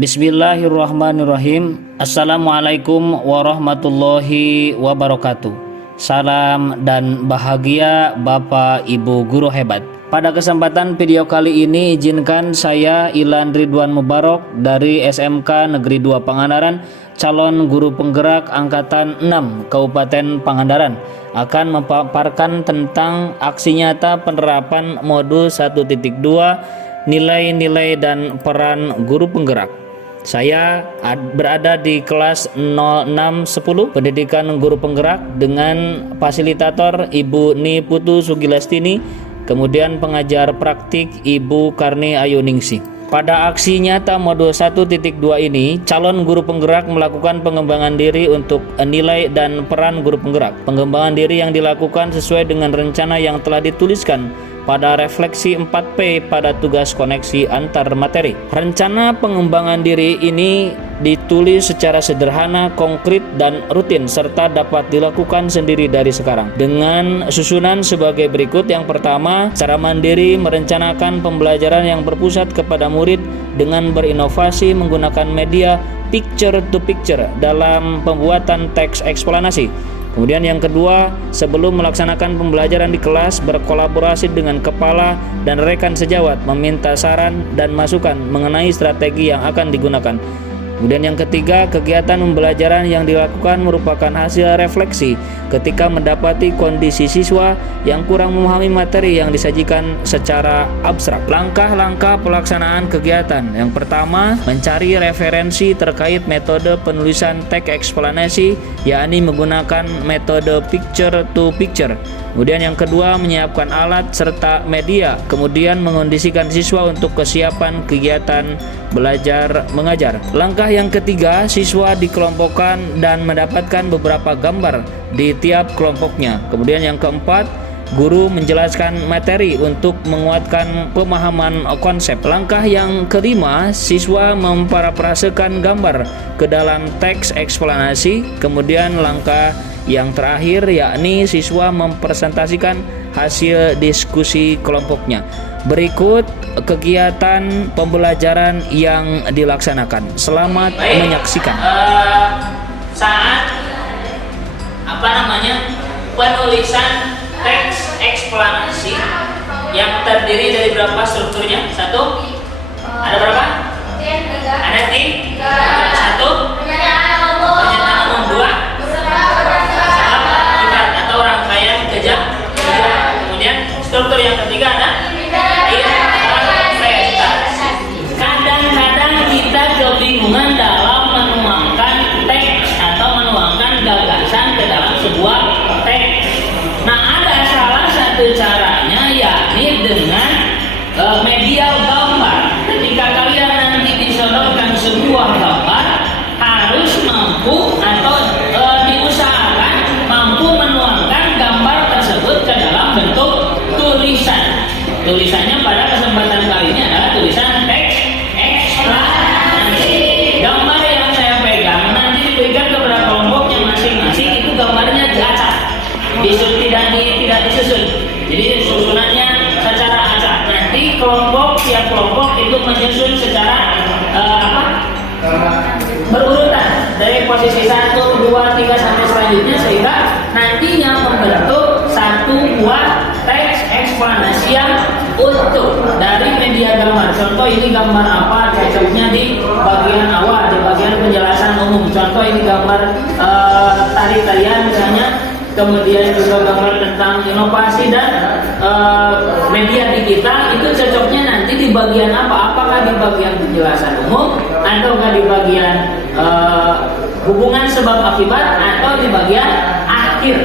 Bismillahirrahmanirrahim. Assalamualaikum warahmatullahi wabarakatuh. Salam dan bahagia Bapak Ibu guru hebat. Pada kesempatan video kali ini izinkan saya Ilan Ridwan Mubarak dari SMK Negeri 2 Pangandaran, calon guru penggerak angkatan 6 Kabupaten Pangandaran, akan memaparkan tentang aksi nyata penerapan modul 1.2 nilai-nilai dan peran guru penggerak. Saya berada di kelas 0610 Pendidikan Guru Penggerak dengan fasilitator Ibu Ni Putu Sugilastini, kemudian pengajar praktik Ibu Karni Ayuningsih. Pada aksi nyata modul 1.2 ini, calon guru penggerak melakukan pengembangan diri untuk nilai dan peran guru penggerak. Pengembangan diri yang dilakukan sesuai dengan rencana yang telah dituliskan pada refleksi 4P pada tugas koneksi antar materi. Rencana pengembangan diri ini ditulis secara sederhana, konkret, dan rutin, serta dapat dilakukan sendiri dari sekarang. Dengan susunan sebagai berikut. Yang pertama, secara mandiri merencanakan pembelajaran yang berpusat kepada murid dengan berinovasi menggunakan media picture to picture dalam pembuatan teks eksplanasi. Kemudian yang kedua, sebelum melaksanakan pembelajaran di kelas, berkolaborasi dengan kepala dan rekan sejawat, meminta saran dan masukan mengenai strategi yang akan digunakan. Kemudian yang ketiga, kegiatan pembelajaran yang dilakukan merupakan hasil refleksi ketika mendapati kondisi siswa yang kurang memahami materi yang disajikan secara abstrak. Langkah-langkah pelaksanaan kegiatan. Yang pertama, mencari referensi terkait metode penulisan teks eksplanasi, yakni menggunakan metode picture to picture. Kemudian yang kedua, menyiapkan alat serta media, kemudian mengondisikan siswa untuk kesiapan kegiatan belajar mengajar. Langkah yang ketiga, siswa dikelompokkan dan mendapatkan beberapa gambar di tiap kelompoknya. Kemudian yang keempat, guru menjelaskan materi untuk menguatkan pemahaman konsep. Langkah yang kelima, siswa memparafrasekan gambar ke dalam teks eksplanasi. Kemudian langkah yang terakhir, yakni siswa mempresentasikan hasil diskusi kelompoknya. Berikut kegiatan pembelajaran yang dilaksanakan. Selamat menyaksikan. Saat penulisan teks eksplanasi yang terdiri dari berapa strukturnya? Satu. Ada berapa? Ada tiga. Satu. Pernyataan umum. Dua. Atau rangkaian kerja. Kemudian struktur yang ketiga ada presentasi. Kadang-kadang kita kebingungan dalam menuangkan teks atau menuangkan gagasan ke dalam sebuah teks. Nah, ada salah satu caranya, yakni dengan media gambar. Ketika kalian nanti disodorkan sebuah gambar, harus mampu atau diusahakan mampu menuangkan gambar tersebut ke dalam bentuk tulisan. Tulisannya pada kesempatan kali ini adalah tulisan teks eksplanasi. Gambar yang saya pegang nanti diberikan kepada kelompoknya masing-masing, itu gambarnya diacak, tidak disusun. Jadi susunannya secara acak. Nanti tiap kelompok itu menyusun secara berurutan dari posisi 1, 2, 3 sampai selanjutnya, sehingga nantinya membentuk satu buah teks eksplanasi yang utuh dari media gambar. Contoh, ini gambar apa, cocoknya di bagian awal, di bagian penjelasan umum. Contoh, ini gambar tari-tarian misalnya, kemudian juga gambar tentang inovasi dan media digital. Itu cocoknya nanti di bagian apa? Apakah di bagian penjelasan umum, ataukah di bagian hubungan sebab akibat, atau di bagian akhir,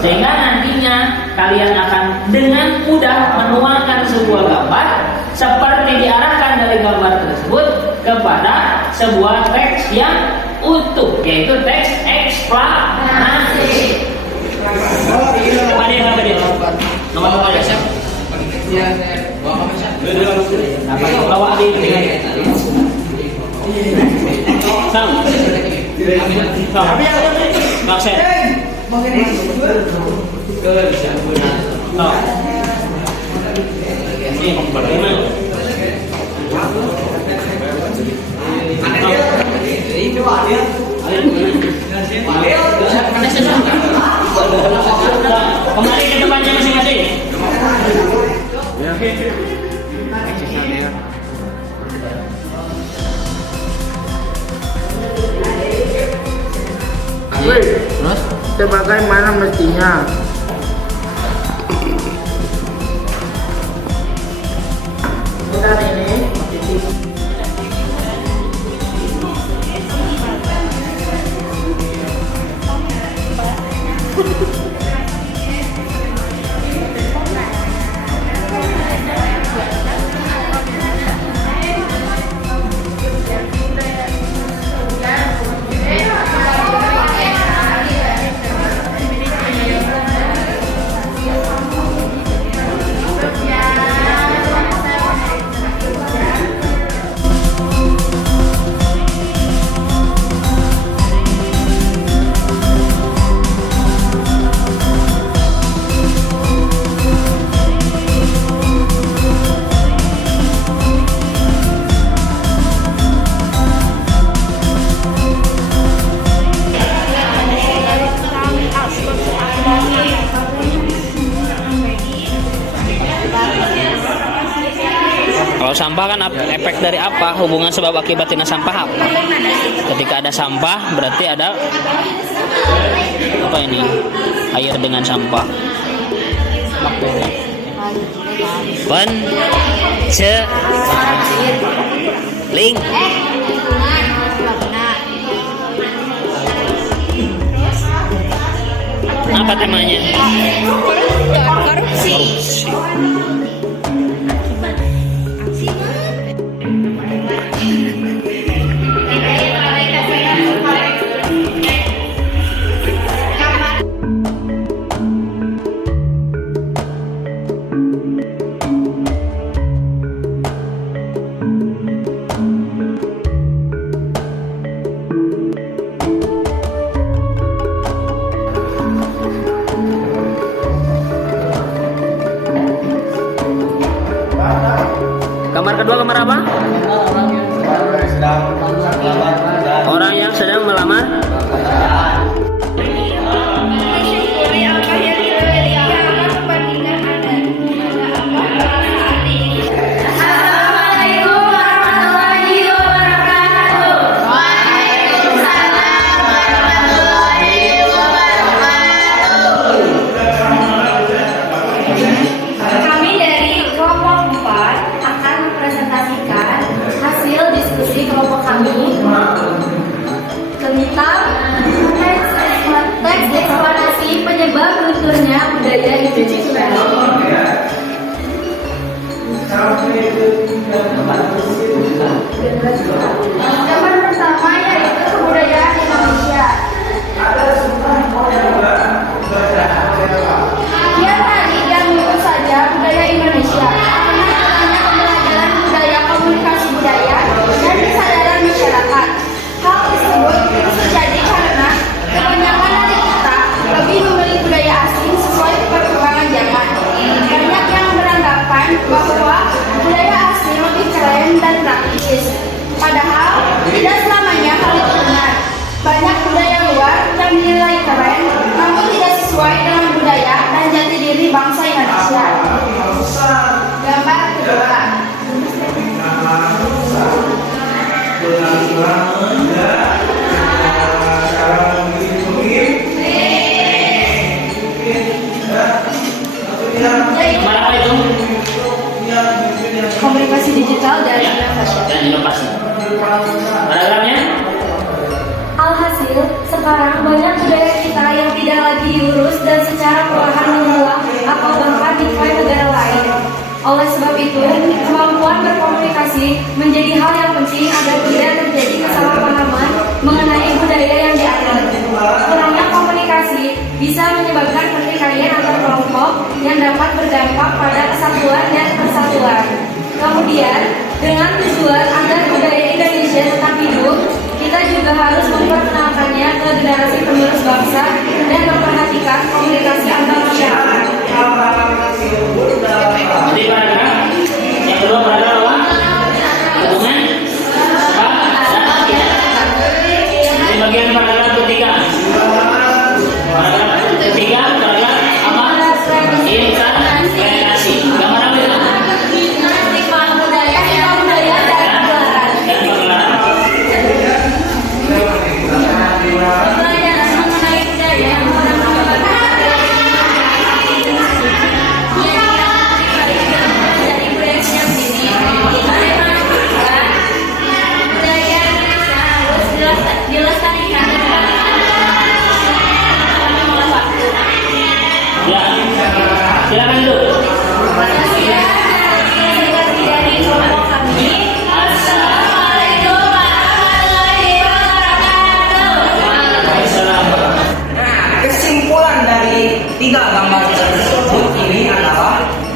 sehingga nantinya kalian akan dengan mudah menuangkan sebuah gambar seperti diarahkan dari gambar tersebut kepada sebuah teks yang utuh, yaitu teks eksplanasi. Bawa di Terus? Sebagaimana mestinya. Udah ini. Kalau sampah kan efek dari apa? Hubungan sebab akibatnya sampah apa? Ketika ada sampah berarti ada apa ini? Air dengan sampah. Link. Apa temanya? Korupsi. Kamar kedua kamar apa? Orang yang sedang melamar. Tentang teks eksplanasi penyebab lunturnya budaya Indonesia. Gambar pertama yaitu kebudayaan Indonesia. Dia tadi yang itu saja budaya Indonesia. Karena pembelajaran budaya, komunikasi budaya, dan kesadaran masyarakat. Hal tersebut terjadi karena kebanyakan dari kita lebih memilih budaya asing sesuai perkembangan zaman. Banyak yang beranggapan bahwa budaya asing lebih keren dan praktis. Padahal tidak selamanya hal itu benar. Banyak budaya luar yang dinilai keren, namun tidak sesuai dengan budaya dan jati diri bangsa Indonesia. Gambar kedua. Komunikasi digital dan inovasi. Paragrafnya? Alhasil, sekarang banyak budaya kita yang tidak lagi diurus dan secara perlahan mengulang atau bahkan diklaim negara lain. Oleh sebab itu, kemampuan berkomunikasi menjadi hal yang penting agar tidak terjadi kesalahpahaman mengenai budaya yang dianut. Kurangnya komunikasi bisa menyebabkan pertikaian antar kelompok yang dapat berdampak pada kesatuan dan persatuan. Kemudian, dengan tujuan agar budaya Indonesia tetap hidup, kita juga harus memperkenalkannya ke generasi penerus bangsa dan memperhatikan komunikasi antar masyarakat. Jadi paragraf yang kedua paragraf apa? Hubungan apa? Di bagian paragraf ketiga. Paragraf ketiga paragraf apa? Insan relasi. Gambar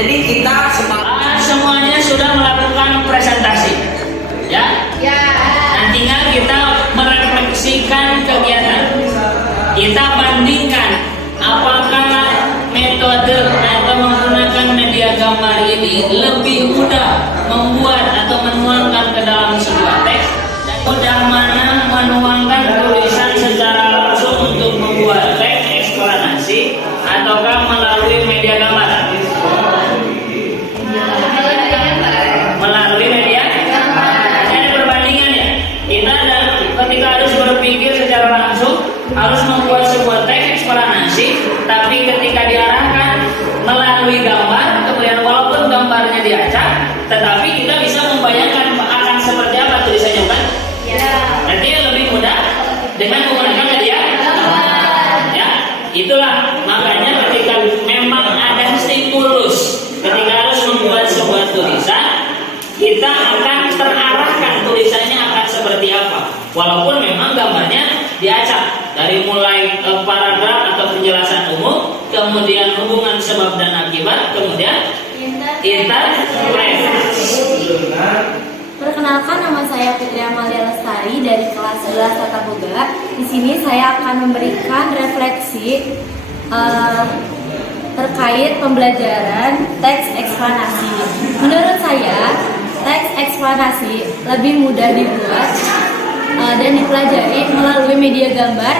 Jadi kita semuanya sudah melakukan presentasi, ya? Ya. Nah, tinggal kita merefleksikan kegiatan. Kita bandingkan apakah metode atau menggunakan media gambar ini lebih mudah membuat atau menuangkan ke dalam sebuah teks, dan mudah mana menuangkan tulisan secara langsung untuk membuat teks eksplanasi ataukah melalui media gambar. Melalui media ada perbandingan ya. Kita ketika harus berpikir secara langsung harus membuat sebuah teks eksplanasi, tapi ketika diarahkan melalui gambar, kemudian walaupun gambarnya diacak, tetapi kita bisa membayangkan akan seperti apa tulisannya, kan? Ya. Berarti lebih mudah dengan menggunakan media. Ya, itulah makanya ketika memang ada stimulus, ketika harus membuat sebuah tulisan, kita akan terarahkan tulisannya akan seperti apa, walaupun memang gambarnya diacak dari mulai paragraf atau penjelasan umum, kemudian hubungan sebab dan akibat, kemudian interpretasi. Perkenalkan, nama saya Fitri Amalia Lestari dari kelas 11 Tata Boga. Di sini saya akan memberikan refleksi terkait pembelajaran teks eksplanasi. Menurut saya, teks eksplanasi lebih mudah dibuat dan dipelajari melalui media gambar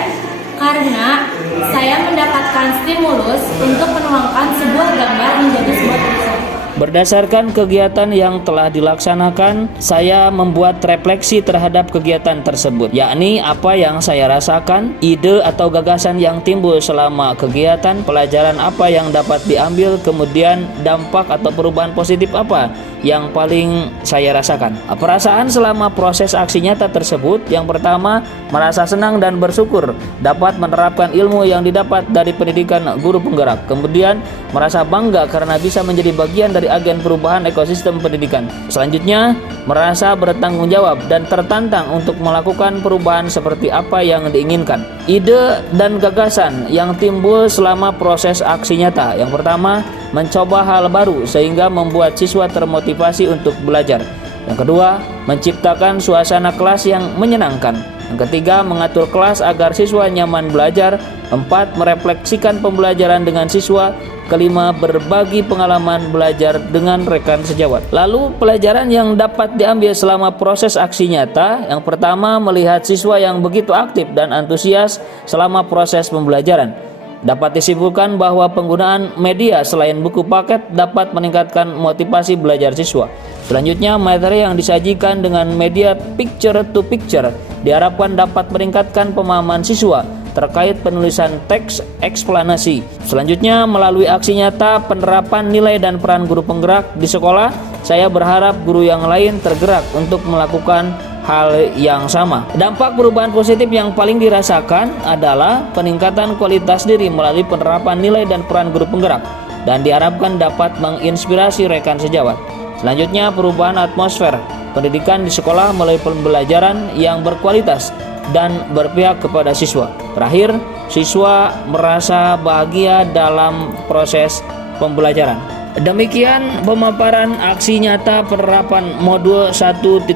karena saya mendapatkan stimulus untuk menuangkan sebuah gambar menjadi sebuah tulisan. Berdasarkan kegiatan yang telah dilaksanakan, saya membuat refleksi terhadap kegiatan tersebut, yakni apa yang saya rasakan, ide atau gagasan yang timbul selama kegiatan, pelajaran apa yang dapat diambil, kemudian dampak atau perubahan positif apa yang paling saya rasakan. Perasaan selama proses aksi nyata tersebut, yang pertama, merasa senang dan bersyukur dapat menerapkan ilmu yang didapat dari pendidikan guru penggerak. Kemudian, merasa bangga karena bisa menjadi bagian dari agen perubahan ekosistem pendidikan. Selanjutnya, merasa bertanggung jawab dan tertantang untuk melakukan perubahan seperti apa yang diinginkan. Ide dan gagasan yang timbul selama proses aksi nyata. Yang pertama, mencoba hal baru sehingga membuat siswa termotivasi untuk belajar. Yang kedua, menciptakan suasana kelas yang menyenangkan. Yang ketiga, mengatur kelas agar siswa nyaman belajar. Empat, merefleksikan pembelajaran dengan siswa. Kelima, berbagi pengalaman belajar dengan rekan sejawat. Lalu, pelajaran yang dapat diambil selama proses aksi nyata. Yang pertama, melihat siswa yang begitu aktif dan antusias selama proses pembelajaran. Dapat disimpulkan bahwa penggunaan media selain buku paket dapat meningkatkan motivasi belajar siswa. Selanjutnya, materi yang disajikan dengan media picture to picture diharapkan dapat meningkatkan pemahaman siswa terkait penulisan teks eksplanasi. Selanjutnya, melalui aksi nyata penerapan nilai dan peran guru penggerak di sekolah, saya berharap guru yang lain tergerak untuk melakukan hal yang sama. Dampak perubahan positif yang paling dirasakan adalah peningkatan kualitas diri melalui penerapan nilai dan peran guru penggerak, dan diharapkan dapat menginspirasi rekan sejawat. Selanjutnya, perubahan atmosfer pendidikan di sekolah melalui pembelajaran yang berkualitas dan berpihak kepada siswa. Terakhir, siswa merasa bahagia dalam proses pembelajaran. Demikian pemaparan aksi nyata penerapan modul 1.2,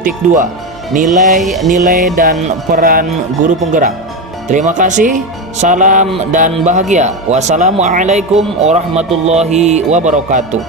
nilai-nilai dan peran guru penggerak. Terima kasih, salam dan bahagia. Wassalamualaikum warahmatullahi wabarakatuh.